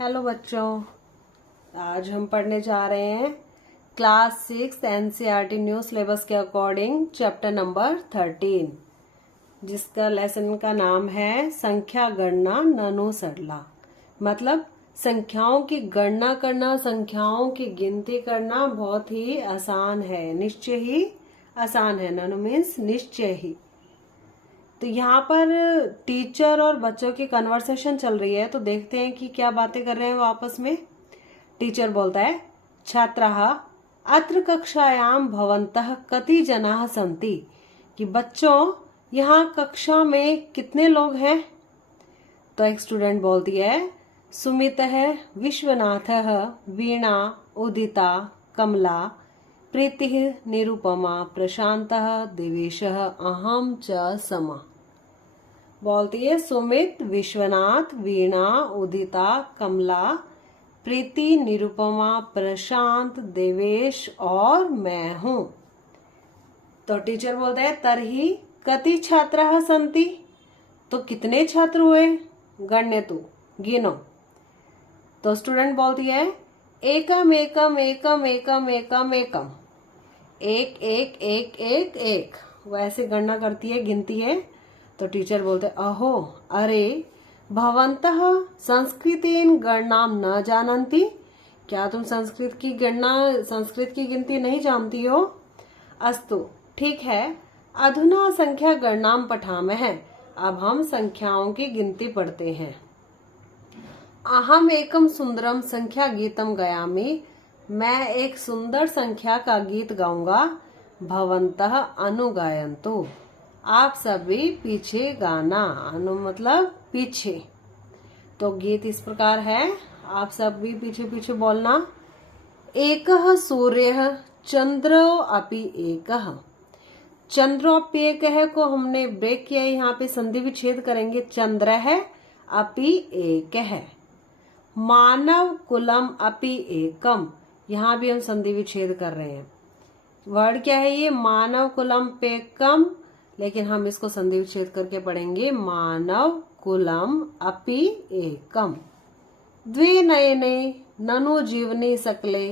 Hello बच्चों, आज हम पढ़ने जा रहे हैं क्लास 6 एनसीईआरटी न्यू सिलेबस के अकॉर्डिंग चैप्टर नंबर 13, जिसका लेसन का नाम है संख्या गणना ननु सरला। मतलब संख्याओं की गणना करना, संख्याओं की गिनती करना बहुत ही आसान है, निश्चय ही आसान है। ननु मीन्स निश्चय ही। तो यहाँ पर टीचर और बच्चों की कन्वर्सेशन चल रही है, तो देखते हैं कि क्या बातें कर रहे हैं वो आपस में। टीचर बोलता है, छात्राः अत्र कक्षायां भवन्तः कति जनाः सन्ति, कि बच्चों यहाँ कक्षा में कितने लोग हैं। तो एक स्टूडेंट बोलती है, सुमितः विश्वनाथः वीणा उदिता कमला प्रीतिः निरुपमा प्रशांतः देवेशः अहम च समा। बोलती है, सुमित, विश्वनाथ, वीणा, उदिता, कमला, प्रीति, निरुपमा, प्रशांत, देवेश और मैं हूं। तो टीचर बोलता है, तरही कति छात्राः सन्ति, तो कितने छात्र हुए, गण्यतु, गिनो। तो स्टूडेंट बोलती है, एकम एकम एकम एकम एकम एकम, एक एक एक एक एक, वैसे गणना करती है, गिनती है। तो टीचर बोलते, अहो अरे भवन्तः संस्कृतेन गणनाम न जानन्ति, क्या तुम संस्कृत की गिनती नहीं जानती हो। अस्तु ठीक है, अधुना संख्या गणनाम पठामः, अब हम संख्याओं की गिनती पढ़ते हैं। अहम एकम सुंदरम संख्या गीतम गायामि, मैं एक सुंदर संख्या का गीत गाऊंगा। भवन्तः अनुगायन्तु, आप सभी पीछे गाना। अनु मतलब पीछे। तो गीत इस प्रकार है, आप सभी पीछे पीछे बोलना। एकः सूर्यः चंद्रो अपि एकः, चंद्रोप्येकः को हमने ब्रेक किया, यहाँ पे संधि विच्छेद करेंगे। चंद्र है अपि एक है। मानव कुलम अपि एकम, यहाँ भी हम संधि विच्छेद कर रहे हैं। वर्ड क्या है ये, मानव कुलम पेकम, लेकिन हम इसको संधि विच्छेद करके पढ़ेंगे, मानव कुलम अपि एकम। द्वे नयने ननु जीवनी सकले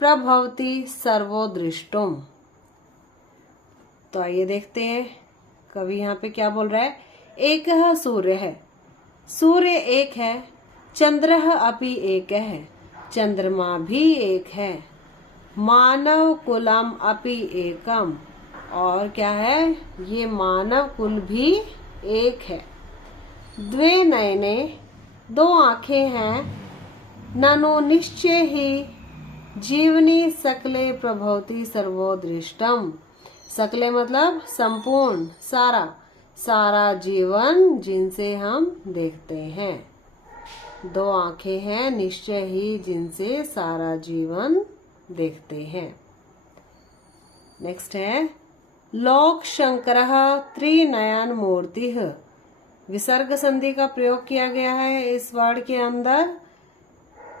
प्रभवति सर्वो दृष्टुम। तो आइए देखते हैं कवि यहाँ पे क्या बोल रहा है। एक सूर्य है, सूर्य एक है। चंद्र अपि एक है, चंद्रमा भी एक है। मानव कुलम अपि एकम, और क्या है ये, मानव कुल भी एक है। द्वे नयने, दो आंखें हैं। ननु निश्चय ही जीवनी सकले प्रभवति सर्वो दृष्टम, सकले मतलब संपूर्ण, सारा, सारा जीवन जिनसे हम देखते हैं। दो आंखें हैं, निश्चय ही जिनसे सारा जीवन देखते हैं। नेक्स्ट है, लोक शंकरः त्रिनयन मूर्तिः, विसर्ग संधि का प्रयोग किया गया है इस वर्ड के अंदर।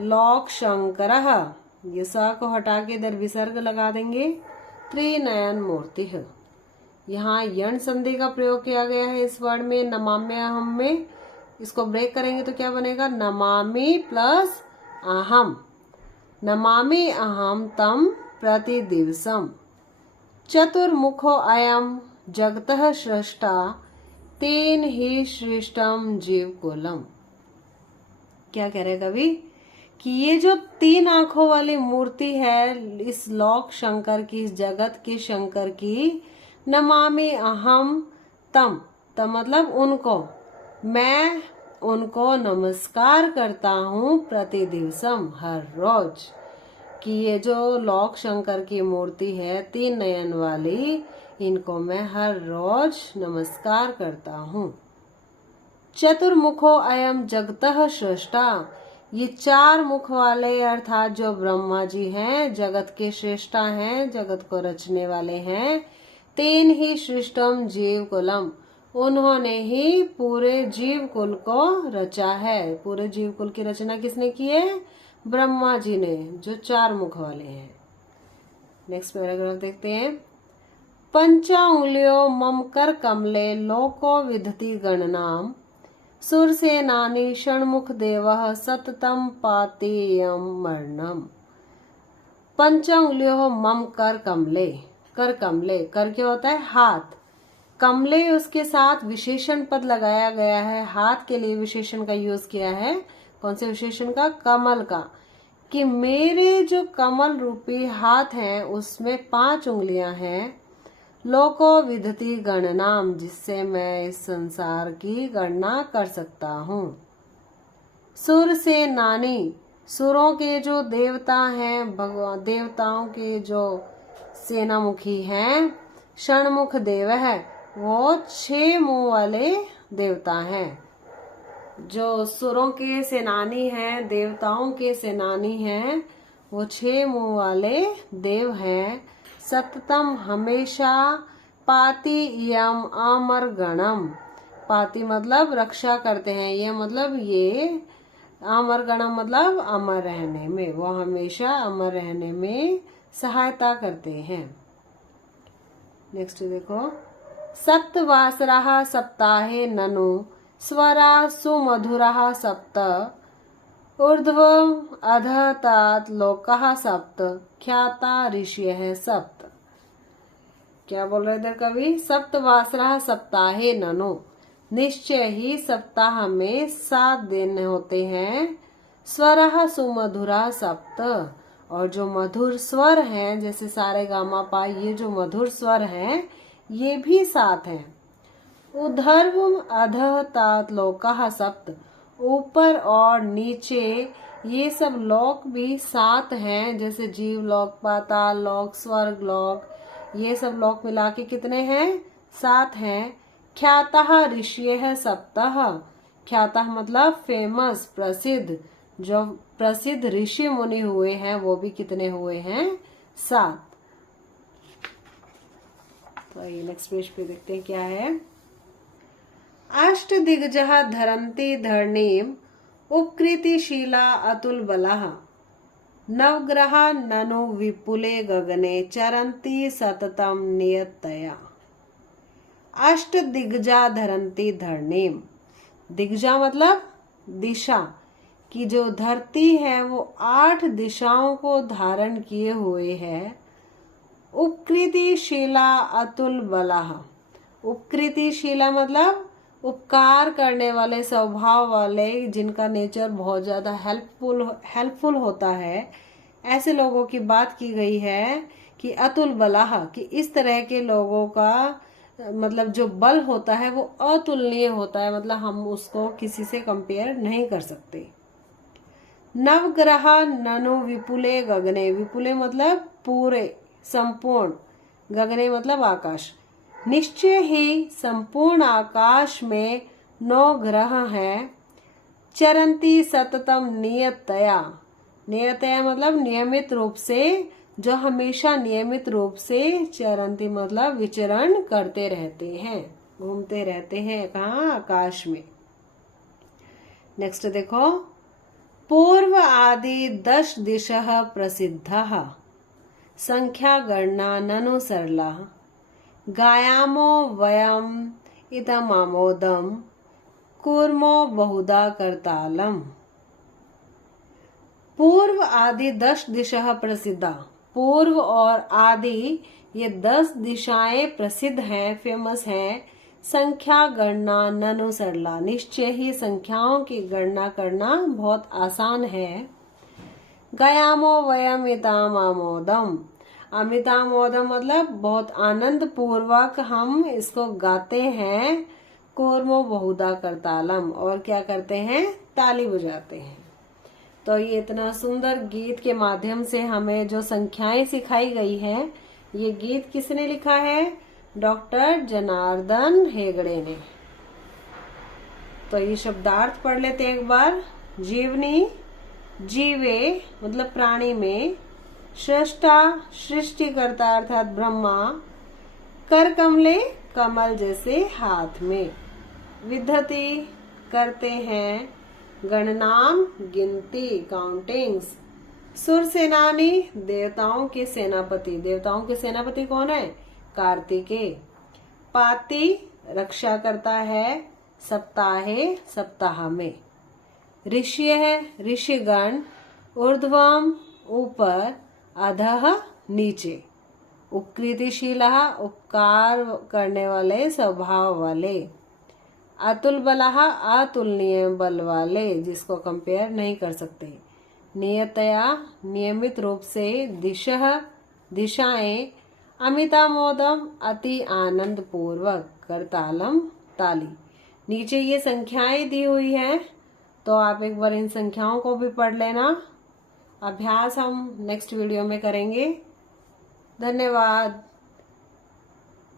लोक शंकरः, ये स को हटा के इधर विसर्ग लगा देंगे। त्रिनयन मूर्तिः, यहाँ यण संधि का प्रयोग किया गया है इस वर्ड में, नमाम्यहम में। इसको ब्रेक करेंगे तो क्या बनेगा, नमामि प्लस अहम। नमामि अहम तम प्रतिदिवसम। चतुर्मुखो अयम जगतः सृष्टा तेन ही सृष्टम जीवकुलम। क्या कह रहे कवि कि ये जो तीन आंखों वाली मूर्ति है इस लोक शंकर की, इस जगत के शंकर की, नमामि अहम तम, तम मतलब उनको, मैं उनको नमस्कार करता हूँ प्रतिदिवसम, हर रोज। कि ये जो लोक शंकर की मूर्ति है तीन नयन वाली, इनको मैं हर रोज नमस्कार करता हूँ। चतुर्मुखो अयम जगतः सृष्टा, ये चार मुख वाले अर्थात जो ब्रह्मा जी हैं, जगत के श्रेष्ठा हैं, जगत को रचने वाले हैं। तेन ही सृष्टम जीव कुलम, उन्होंने ही पूरे जीव कुल को रचा है। पूरे जीव कुल की रचना किसने की है, ब्रह्मा जी ने, जो चार मुख वाले हैं। नेक्स्ट पैराग्राफ देखते हैं। पंचा उंगलियों मम कर कमले लोको विधति गणनाम सुर सेनानी षण्मुख देवः सततम पातेयम मरणम। पंचंगुल्यो मम कर कमले। कर कमले, कर क्या होता है? हाथ। कमले उसके साथ विशेषण पद लगाया गया है, हाथ के लिए विशेषण का यूज किया है। कौन से विशेषण का? कमल का। कि मेरे जो कमल रूपी हाथ हैं उसमें 5 उंगलियां हैं। लोको विधति गणनाम, जिससे मैं इस संसार की गणना कर सकता हूँ। सुर से नानी, सुरों के जो देवता हैं, भगवान देवताओं के जो सेनामुखी हैं। षण्मुख देव है, वो 6 मुंह वाले देवता हैं। जो सुरों के सेनानी हैं, देवताओं के सेनानी हैं, वो 6 मुंह वाले देव हैं। सततम, हमेशा। पाति यम अमर गणम, पाति मतलब रक्षा करते हैं, ये मतलब ये। अमर गणम मतलब अमर रहने में, वो हमेशा अमर रहने में सहायता करते हैं। नेक्स्ट देखो, सप्तवासराः सप्ताहे ननु स्वरा सुमधुराः सप्त ऊर्ध्वम् अधः तात लोकाः सप्त ख्याता ऋषयः सप्त। क्या बोल रहे इधर कवि? सप्तवासराः सप्ताहे ननु, निश्चय ही सप्ताह में 7 दिन होते हैं। स्वरः सुमधुरा सप्त, और जो मधुर स्वर हैं, जैसे सारे गामा पा, ये जो मधुर स्वर हैं ये भी 7 हैं। ऊर्ध्वम् अधः तात लोकाः सप्त, ऊपर और नीचे ये सब लोक भी 7 हैं। जैसे जीव लोक, पाताल लोक, स्वर्ग लोक, ये सब लोक मिला के कितने हैं? 7 हैं। ख्यातः ऋषयः सप्तः, ख्यातः मतलब फेमस, प्रसिद्ध। जो प्रसिद्ध ऋषि मुनि हुए हैं वो भी कितने हुए हैं? 7। तो ये नेक्स्ट पेज पे देखते हैं क्या है। अष्ट दिग्गजः धरन्ति धरणीम उपकृतिशीला अतुल बलः नवग्रहा ननु विपुले गगने चरन्ति सततम नियतया। अष्ट दिग्गजा धरन्ति धरणीम, दिग्गजा मतलब दिशा की, जो धरती है वो 8 दिशाओं को धारण किए हुए है। उपकृतिशीला अतुल बलः, उपकृतिशीला मतलब उपकार करने वाले, स्वभाव वाले, जिनका नेचर बहुत ज्यादा हेल्पफुल होता है, ऐसे लोगों की बात की गई है। कि अतुल बलः, कि इस तरह के लोगों का मतलब जो बल होता है वो अतुलनीय होता है, मतलब हम उसको किसी से कंपेयर नहीं कर सकते। नवग्रह ननु विपुले गगने, विपुले मतलब पूरे, संपूर्ण, गगने मतलब आकाश। निश्चय ही संपूर्ण आकाश में 9 ग्रह हैं। चरंती सततम नियतया, नियतया मतलब नियमित रूप से, जो हमेशा नियमित रूप से, चरंती मतलब विचरण करते रहते हैं, घूमते रहते हैं। कहाँ? आकाश में। नेक्स्ट देखो, पूर्व आदि 10 दिशः प्रसिद्धः संख्या गणना ननु सरला गायामो वयम इदमामोदम कूर्मो बहुधा करतालम। पूर्व आदि 10 दिशा प्रसिद्धा, पूर्व और आदि ये 10 दिशाएं प्रसिद्ध हैं, फेमस हैं। संख्या गणना ननु सरला, निश्चय ही संख्याओं की गणना करना बहुत आसान है। गयामो वयम इतामामोदम, अमितामोदम मतलब बहुत आनंद पूर्वक हम इसको गाते हैं। कूर्मो बहुधा करतालम, और क्या करते हैं? ताली बजाते हैं। तो ये इतना सुंदर गीत के माध्यम से हमें जो संख्याएं सिखाई गई है, ये गीत किसने लिखा है? डॉक्टर जनार्दन हेगड़े ने। तो ये शब्दार्थ पढ़ लेते हैं एक बार। जीवनी, जीवे मतलब प्राणी में, सृष्टा सृष्टिकर्ता अर्थात ब्रह्मा, कर कमले कमल जैसे हाथ में, विधति करते हैं, गणनाम गिनती काउंटिंग्स, सुर सेनानी देवताओं के सेनापति, देवताओं के सेनापति कौन है? कार्तिकेय। पाति रक्षा करता है, सप्ताहे सप्ताह में। ऋष्य है ऋषिगण, ऊर्ध्वम ऊपर, अधः नीचे। उपकृतिशील उपकार करने वाले, स्वभाव वाले। अतुल बलः अतुलनीय बल वाले, जिसको कंपेयर नहीं कर सकते। नियतया नियमित रूप से, दिशः दिशाएं, अमितामोदम अति आनंद पूर्वक, करतालम ताली। नीचे ये संख्याएं दी हुई हैं, तो आप एक बार इन संख्याओं को भी पढ़ लेना। अभ्यास हम नेक्स्ट वीडियो में करेंगे। धन्यवाद।